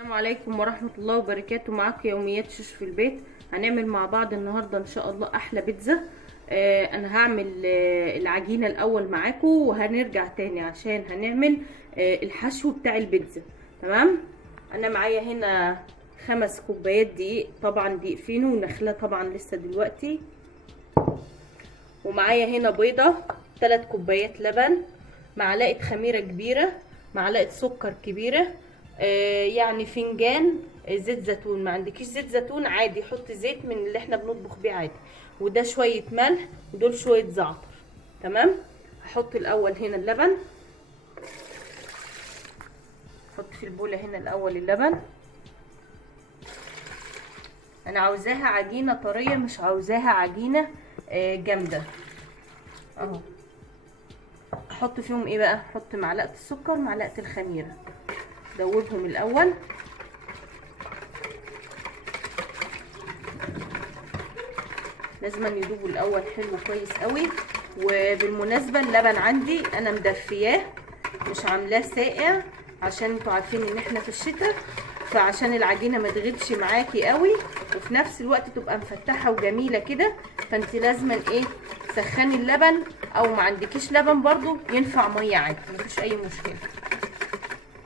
السلام عليكم ورحمة الله وبركاته. معاكم يوميات شوش في البيت. هنعمل مع بعض النهاردة ان شاء الله احلى بيتزا. انا هعمل العجينة الاول معاكم وهنرجع تاني عشان هنعمل الحشو بتاع البيتزا. تمام. انا معايا هنا 5 كوبايات دقيق، طبعا دقيق فينو ونخلة طبعا لسه دلوقتي. ومعايا هنا بيضة، 3 كوبايات لبن، معلقة خميرة كبيرة، معلقة سكر كبيرة، يعني فنجان زيت زيتون. ما عندكيش زيت زيتون عادي حطي زيت من اللي احنا بنطبخ بيه عادي. وده شوية ملح ودول شوية زعتر. تمام. هحط الاول هنا اللبن، احط في البولة هنا الاول اللبن. انا عاوزاها عجينة طرية، مش عاوزاها عجينة جامدة اهو. احط فيهم ايه بقى؟ احط معلقة السكر، معلقة الخميرة، دوبهم الاول. لازم يدوبوا الاول حلو كويس قوي. وبالمناسبه اللبن عندي انا مدفياه، مش عاملاه ساقع، عشان انتوا عارفين ان احنا في الشتاء، فعشان العجينه ما تغلش معاكي قوي وفي نفس الوقت تبقى مفتحه وجميله كده. فانت لازم ايه، تسخني اللبن، او ما عندكيش لبن برضو ينفع ميه عادي، مفيش اي مشكله.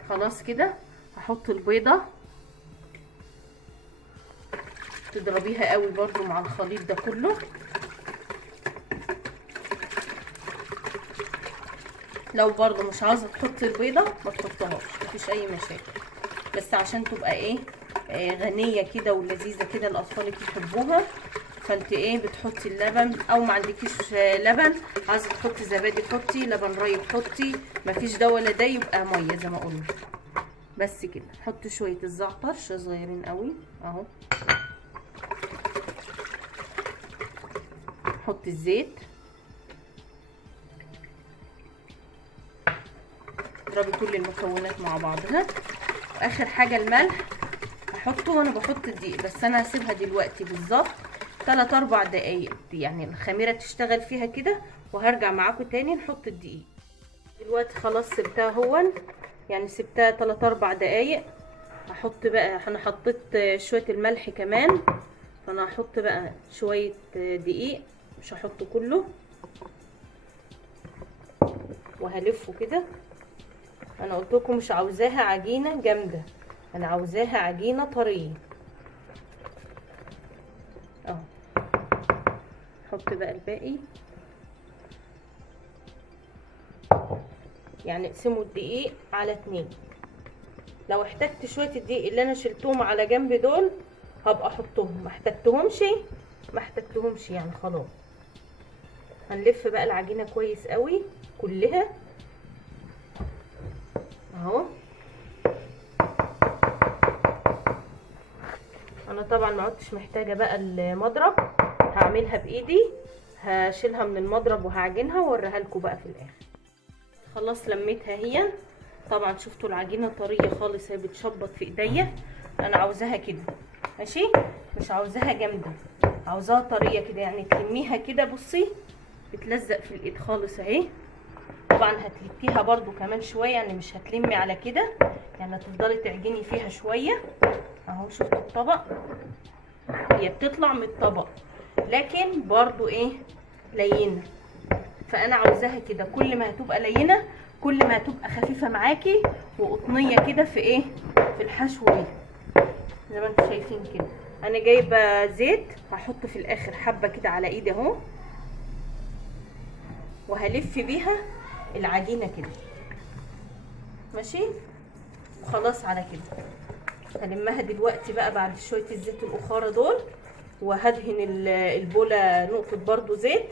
خلاص كده. هحط البيضه، تضربيها قوي برضو مع الخليط ده كله. لو برضو مش عاوزه تحطي البيضه ما تحطهاش، مفيش اي مشاكل، بس عشان تبقى ايه غنيه كده ولذيذه كده الاطفال يحبوها. فانت ايه بتحطي اللبن، او ما عندكيش لبن عايزه تحطي زبادي حطي، لبن رايب حطي، مفيش ده ولا ده يبقى ميه زي ما قلنا. بس كده. حطي شويه الزعتر صغيرين قوي اهو. حطي الزيت، اضربي كل المكونات مع بعضها. واخر حاجه الملح هحطه وانا بحط الدقيق، بس انا هسيبها دلوقتي بالظبط 3-4 دقايق يعني الخميره تشتغل فيها كده، وهرجع معاكم تاني نحط الدقيق. دلوقتي خلاص سبتها هون، يعني سبتها 3-4 دقايق. هحط بقى، انا حطيت شويه الملح كمان، فانا هحط بقى شويه دقيق، مش هحطه كله، وهلفه كده. انا قلت لكم مش عاوزاها عجينه جامده، انا عاوزاها عجينه طريه اهو. احط بقى الباقي، يعني اقسموا الدقيق على 2. لو احتجت شويه الدقيق اللي انا شلتهم على جنب دول هبقى احطهم، ما احتجتهمش يعني خلاص. هنلف بقى العجينه كويس قوي كلها اهو. انا طبعا ما عدتش محتاجه بقى المضرب، هعملها بايدي، هشيلها من المضرب وهعجنها واوريها لكم بقى في الاخر. خلاص لميتها هي، طبعا شفتوا العجينه طريه خالص، هي بتشبط في ايديا. انا عاوزاها كده ماشي، مش عاوزاها جامده، عاوزاها طريه كده، يعني تلميها كده بصي بتلزق في الايد خالص اهي. طبعا هتلفيها برضو كمان شويه، يعني مش هتلمي على كده، يعني هتفضلي تعجني فيها شويه اهو. شفتوا الطبق، هي بتطلع من الطبق لكن برضو ايه لينه، فانا عاوزاها كده. كل ما هتبقى لينه كل ما هتبقى خفيفه معاكي وقطنيه كده في ايه، في الحشو دي زي ما انتم شايفين كده. انا جايبه زيت هحط في الاخر حبه كده على ايدي اهو، وهلف بيها العجينه كده ماشي. وخلاص على كده هلمها دلوقتي بقى بعد شويه الزيت الاخاره دول، وهدهن البوله نقطه برضو زيت،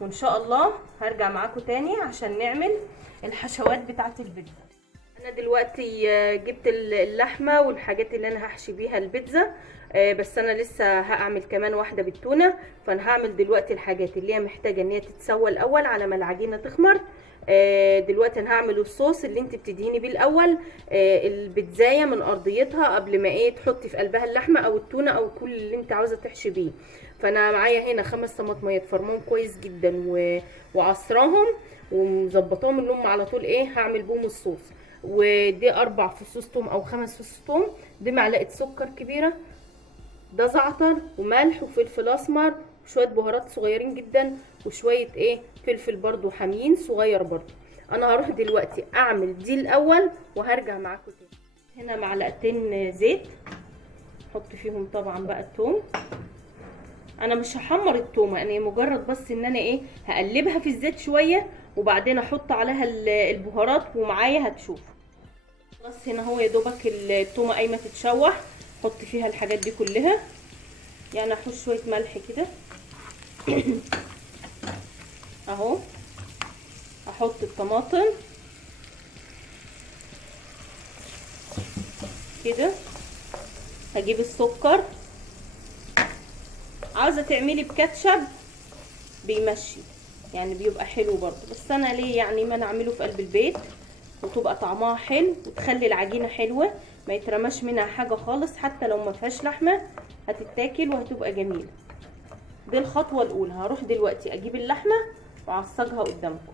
وان شاء الله هرجع معاكم تاني عشان نعمل الحشوات بتاعه البيتزا. انا دلوقتي جبت اللحمه والحاجات اللي انا هحشي بيها البيتزا، بس انا لسه هعمل كمان واحده بالتونه. فانا هعمل دلوقتي الحاجات اللي هي محتاجه ان هي تتسوى الاول على ما العجينه تخمر. دلوقتي انا هعمل الصوص اللي انت بتدهني بيه الاول البيتزايه من ارضيتها قبل ما ايه تحطي في قلبها اللحمه او التونه او كل اللي انت عاوزه تحشي بيه. فانا معايا هنا 5 طماطميات فرمهم كويس جدا وعصراهم ومظبطاهم اللي هم على طول ايه هعمل بهم الصوص. ودي 4 فصوص توم او 5 فصوص توم، دي معلقه سكر كبيره، ده زعتر وملح وفلفل اسمر وشويه بهارات صغيرين جدا، وشويه ايه فلفل برضو حاميين صغير برضو. انا هروح دلوقتي اعمل دي الاول وهرجع معاكم تاني. هنا معلقتين زيت، احط فيهم طبعا بقى التوم. انا مش هحمر التومه، انا مجرد بس ان انا ايه هقلبها في الزيت شويه وبعدين احط عليها البهارات ومعايا هتشوف. بس هنا هو يا دوبك التومه قايمه تتشوح، احط فيها الحاجات دي كلها، يعني احط شويه ملح كده اهو. احط الطماطم كده، هجيب السكر، عاوزه تعملي بكاتشب بيمشي يعني بيبقى حلو برضه، بس انا ليه يعني ما نعمله في قلب البيت وتبقى طعمها حلو وتخلي العجينه حلوه ما يترماش منها حاجه خالص، حتى لو ما فيهاش لحمه هتتاكل وهتبقى جميله. دي الخطوه الاولى. هروح دلوقتي اجيب اللحمه واعصجها قدامكم.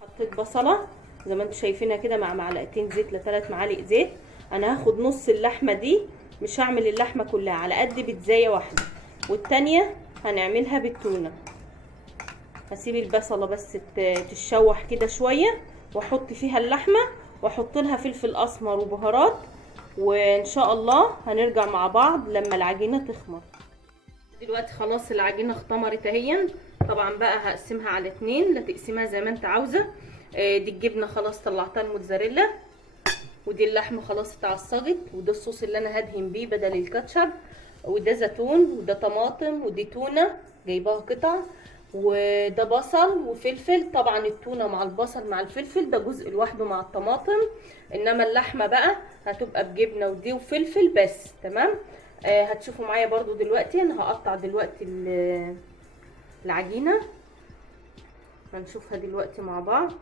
حطيت بصله زي ما انتم شايفينها كده مع معلقتين زيت ل3 معالق زيت. انا هاخد نص اللحمه دي، مش هعمل اللحمه كلها، على قد بيتزايه واحده، والتانيه هنعملها بالتونه. هسيب البصله بس تتشوح كده شويه واحط فيها اللحمه واحط لها فلفل اسمر وبهارات، وان شاء الله هنرجع مع بعض لما العجينه تخمر. دلوقتي خلاص العجينه اختمرت اهي. طبعا بقى هقسمها على 2، لا تقسمها زي ما انت عاوزه. دي الجبنه خلاص طلعتها الموتزاريلا، ودي اللحمه خلاص اتعصجت، وده الصوص اللي انا هدهن بيه بدل الكاتشب، وده زيتون وده طماطم ودي تونه جايباها قطع، وده بصل وفلفل. طبعا التونه مع البصل مع الفلفل ده جزء لوحده مع الطماطم، انما اللحمه بقى هتبقى بجبنه ودي وفلفل بس. تمام. هتشوفوا معايا برضو دلوقتي. انا هقطع دلوقتي العجينه، هنشوفها دلوقتي مع بعض.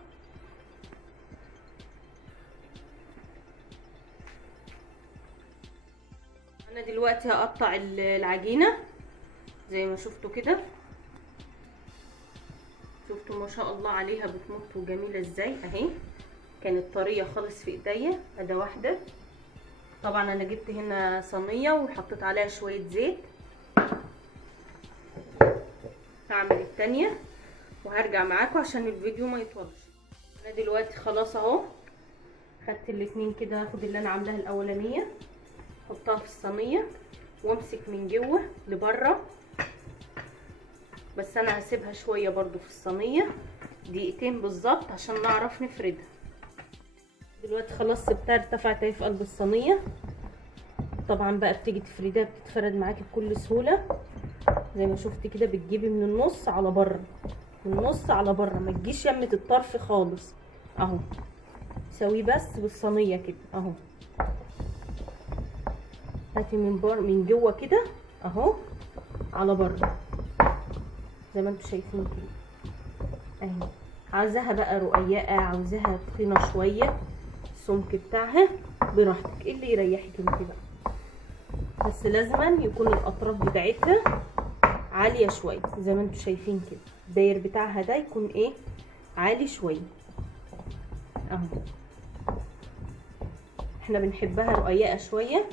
انا دلوقتي هقطع العجينه زي ما شفتوا كده. شفتوا ما شاء الله عليها بتمط وجميله ازاي اهي، كانت طريه خالص في ايديا. ادي واحده. طبعا انا جبت هنا صينيه وحطيت عليها شويه زيت. هعمل التانية وهرجع معاكم عشان الفيديو ما يطولش. انا دلوقتي خلاص اهو خدت الاتنين كده. هاخد اللي انا عاملاها الاولانيه احطها في الصينيه وامسك من جوه لبره، بس انا هسيبها شويه برضو في الصينيه دقيقتين بالظبط عشان نعرف نفردها. دلوقتي خلاص سبتها ارتفعت اهي في قلب الصينيه. طبعا بقى بتيجي تفردها بتتفرد معاكي بكل سهوله زي ما شفتي كده. بتجيبي من النص على بره، من النص على بره، ما تجيش يمه الطرف خالص اهو. سويه بس بالصينيه كده اهو. هاتي من جوه كده اهو على بره زي ما انتم شايفين كده اهي. عاوزاها بقى رقيقه، عاوزاها تخينه شويه، السمك بتاعها براحتك، ايه اللي يريحك انت بقى. بس لازما يكون الاطراف بتاعتها عاليه شويه زي ما انتم شايفين كده. الداير بتاعها ده يكون ايه عالي شويه اهو. احنا بنحبها رقيقه شويه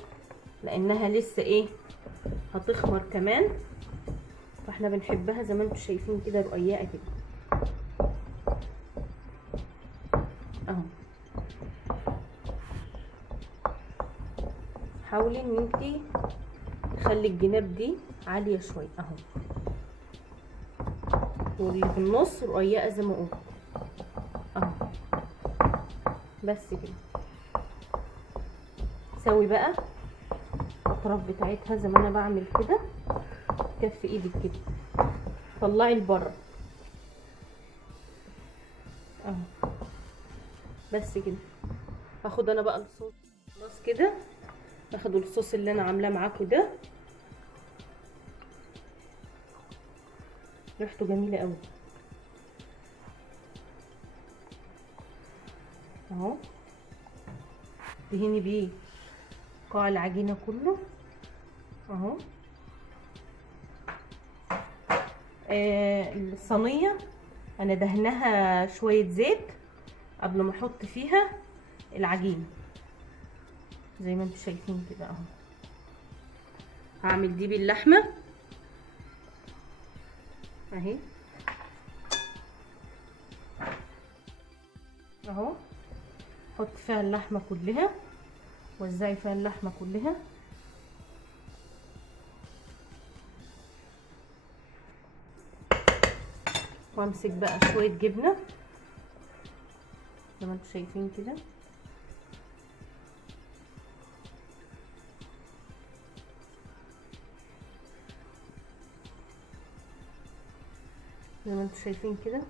لانها لسه ايه هتخمر كمان، فاحنا بنحبها زي ما انتم شايفين كده رقيقه كده اهو. حاولي ان انتي تخلي الجناب دي عاليه شويه اهو، واللي في النص رقيقه زي ما قلت اهو. بس كده. سوي بقى الاطراف بتاعتها زي ما انا بعمل كده، كف ايدك كده طلعي لبره اهو. بس كده. هاخد انا بقى الصوص خلاص كده. هاخد الصوص اللي انا عاملاه معاكم ده، ريحته جميله قوي اهو. دهني بيه قاع العجينه كله اهو. الصينيه انا دهنها شويه زيت قبل ما احط فيها العجين زي ما انتم شايفين كده اهو. هعمل دي باللحمه اهي اهو. حط فيها اللحمه كلها، وزعي فيها اللحمه كلها. وامسك بقى شويه جبنه زي ما انتم شايفين كده. زي ما انتم شايفين كده.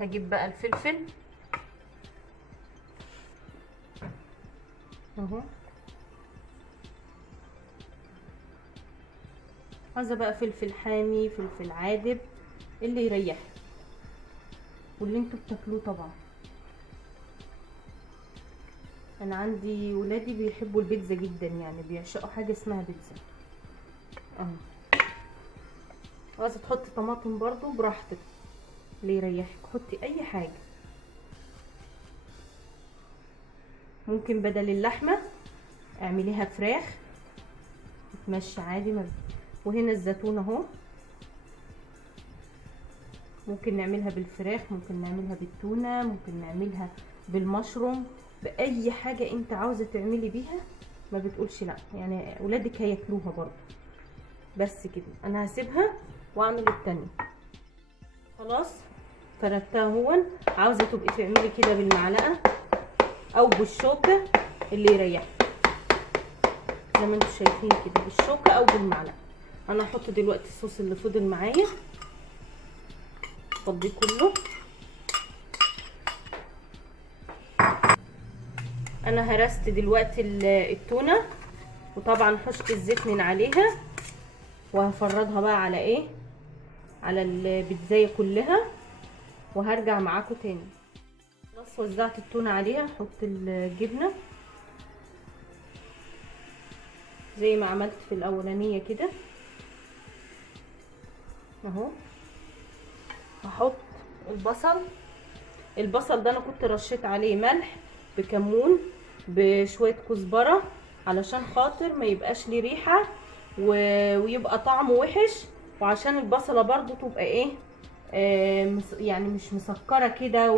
هجيب بقى الفلفل اهو. عايزه بقى فلفل حامي، فلفل عادب، اللي يريحك واللي انتوا بتاكلوه طبعا. انا عندي ولادي بيحبوا البيتزا جدا، يعني بيعشقوا حاجه اسمها بيتزا اهو. عايزه تحطي طماطم برضو براحتك، اللي يريحك حطي اي حاجه. ممكن بدل اللحمه اعمليها فراخ تمشي عادي. وهنا الزيتون اهو، ممكن نعملها بالفراخ، ممكن نعملها بالتونه، ممكن نعملها بالمشروم، باي حاجه انت عاوزه تعملي بيها ما بتقولش لا، يعني ولادك هياكلوها برضو. بس كده انا هسيبها واعمل التانية. خلاص فردتها هون. عاوزه تبقي تعملي كده بالمعلقه او بالشوكه اللي يريحك، زي ما انتم شايفين كده بالشوكه او بالمعلقه. انا هحط دلوقتي الصوص اللي فضل معايا، فضيه كله. انا هرست دلوقتي التونه، وطبعا حشت الزيت من عليها، وهفردها بقى على ايه، على البيتزايه كلها، وهرجع معاكم تاني. خلاص وزعت التونه عليها. احط الجبنه زي ما عملت في الاولانيه كده اهو. هحط البصل ده انا كنت رشيت عليه ملح بكمون بشويه كزبره علشان خاطر ما يبقاش ليه ريحه ويبقى طعمه وحش، وعشان البصله برضو تبقى ايه يعني مش مسكره كده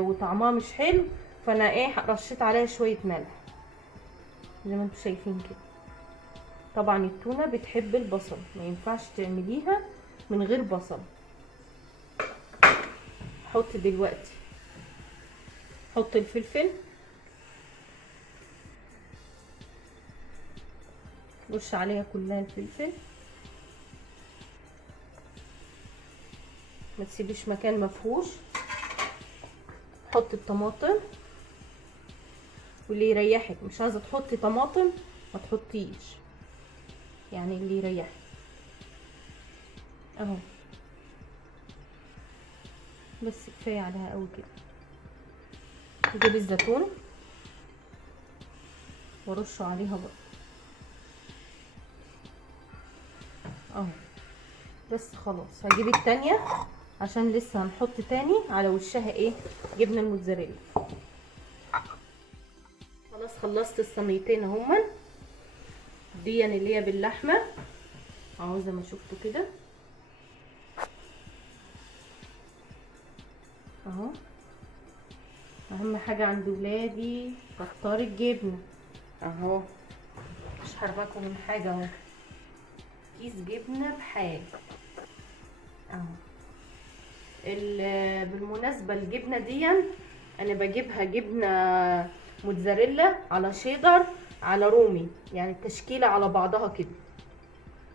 وطعمها مش حلو. فانا ايه رشيت عليها شويه ملح زي ما انتم شايفين كده. طبعا التونه بتحب البصل، ما ينفعش تعمليها من غير بصل. حط دلوقتي، حط الفلفل، رش عليها كلها الفلفل، ما تسيبيش مكان مفهوش. حط الطماطم واللي يريحك، مش عايزه تحطي طماطم ما تحطيش، يعني اللي يريحك اهو. بس كفايه عليها قوي كده. اجيب الزيتون وارشه عليها برضه اهو. بس خلاص هجيب التانية عشان لسه هنحط تاني على وشها ايه، جبنه الموتزاريلا. خلاص خلصت الصينيتين اهما. دي اللي هي باللحمه اهو زي ما شفتوا كده اهو. اهم حاجه عند ولادي كتار الجبنه اهو، مش هربكم من حاجه اهو. كيس جبنه بحال اهو. بالمناسبه الجبنه دي انا بجيبها جبنه موتزاريلا على شيدر على رومي، يعني التشكيله على بعضها كده.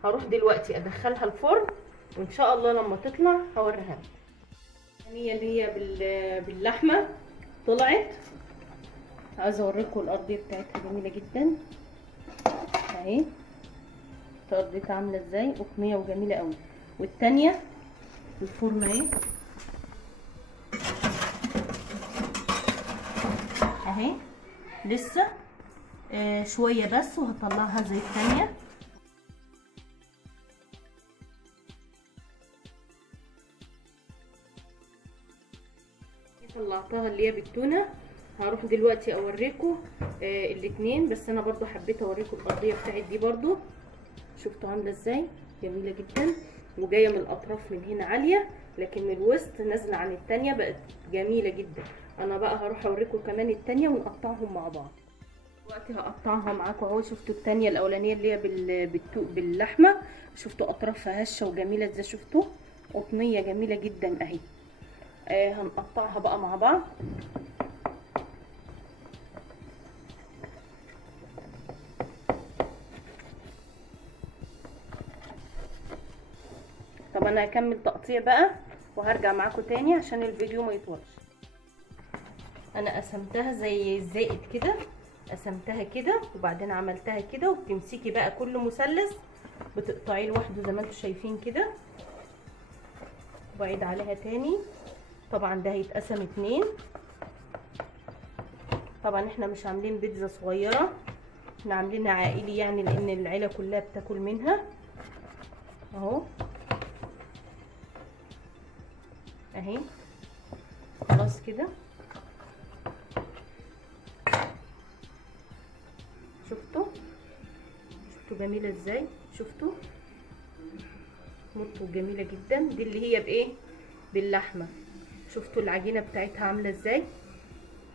هروح دلوقتي ادخلها الفرن، وان شاء الله لما تطلع هوريها لكم. هي اللي هي باللحمه طلعت. عايزه اوريكم الارضيه بتاعتها جميله جدا اهي. الارضيه عامله ازاي قطنيه وجميله قوي. والتانيه الفرن اهي لسه شويه بس وهطلعها زي التانيه. طلعتها اللي هي بالتونه. هروح دلوقتي اوريكم الاتنين، بس انا برضو حبيت اوريكم الارضيه بتاعت دي برضو. شفتوا عامله ازاي؟ جميله جدا، وجايه من الاطراف من هنا عاليه، لكن من الوسط نازله عن التانيه، بقت جميله جدا. انا بقى هروح اوريكم كمان التانيه ونقطعهم مع بعض. دلوقتي هقطعها معاكم اهو. شفتوا التانيه الاولانيه اللي هي باللحمه، شفتوا اطرافها هشه وجميله ازاي؟ شفتوا قطنيه جميله جدا اهي. هنقطعها بقى مع بعض. طب انا هكمل تقطيع بقى وهرجع معاكم تاني عشان الفيديو ما يطولش. انا قسمتها زي الزائد كده، قسمتها كده وبعدين عملتها كده، وبتمسكي بقى كل مثلث بتقطعيه لوحده زي ما انتم شايفين كده. وبعيد عليها تاني. طبعا ده هيتقسم 2. طبعا احنا مش عاملين بيتزا صغيره، احنا عاملينها عائلي يعني، لان العيله كلها بتاكل منها اهو. اهي خلاص كده. شفتوا جميله ازاي؟ شفتوا مطوا جميله جدا. دي اللي هي بايه؟ باللحمه. شفتوا العجينه بتاعتها عامله ازاي؟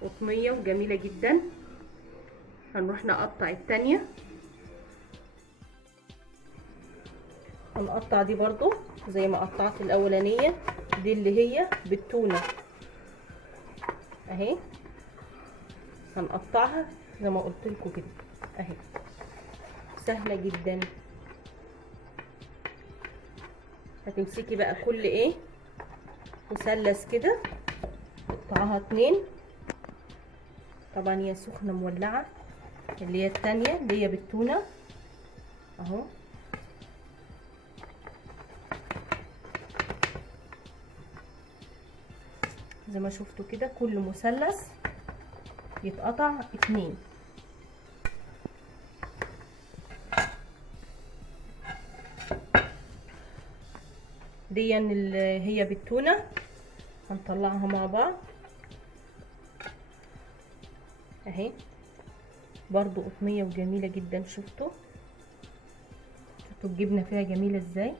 قطنيه وجميله جدا. هنروح نقطع التانيه. هنقطع دي برضو زي ما قطعت الاولانيه. دي اللي هي بالتونه اهي. هنقطعها زي ما قلت لكم كده اهي، سهله جدا. هتمسكي بقى كل ايه مثلث كده، قطعها 2. طبعا هي سخنه مولعه، اللي هي التانيه اللي هي بالتونه اهو. زي ما شفتوا كده كل مثلث يتقطع 2. دي اللي هي بالتونه. هنطلعها مع بعض اهي، برضو قطنيه وجميله جدا. شفتوا الجبنه فيها جميله ازاي؟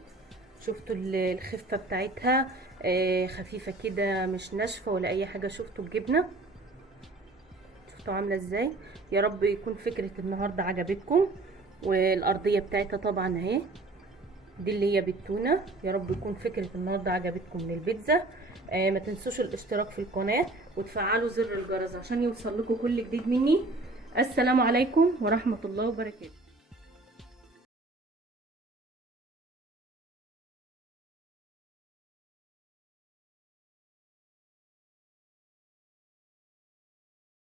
شفتوا الخفه بتاعتها خفيفه كده، مش ناشفه ولا اي حاجه. شفتوا الجبنه شفتوا عامله ازاي؟ يا رب يكون فكره النهارده عجبتكم. والارضيه بتاعتها طبعا اهي، دي اللي هي بالتونه. يا رب يكون فكره النهارده عجبتكم من البيتزا. ما تنسوش الاشتراك في القناه وتفعلوا زر الجرس عشان يوصل لكم كل جديد مني. السلام عليكم ورحمه الله وبركاته.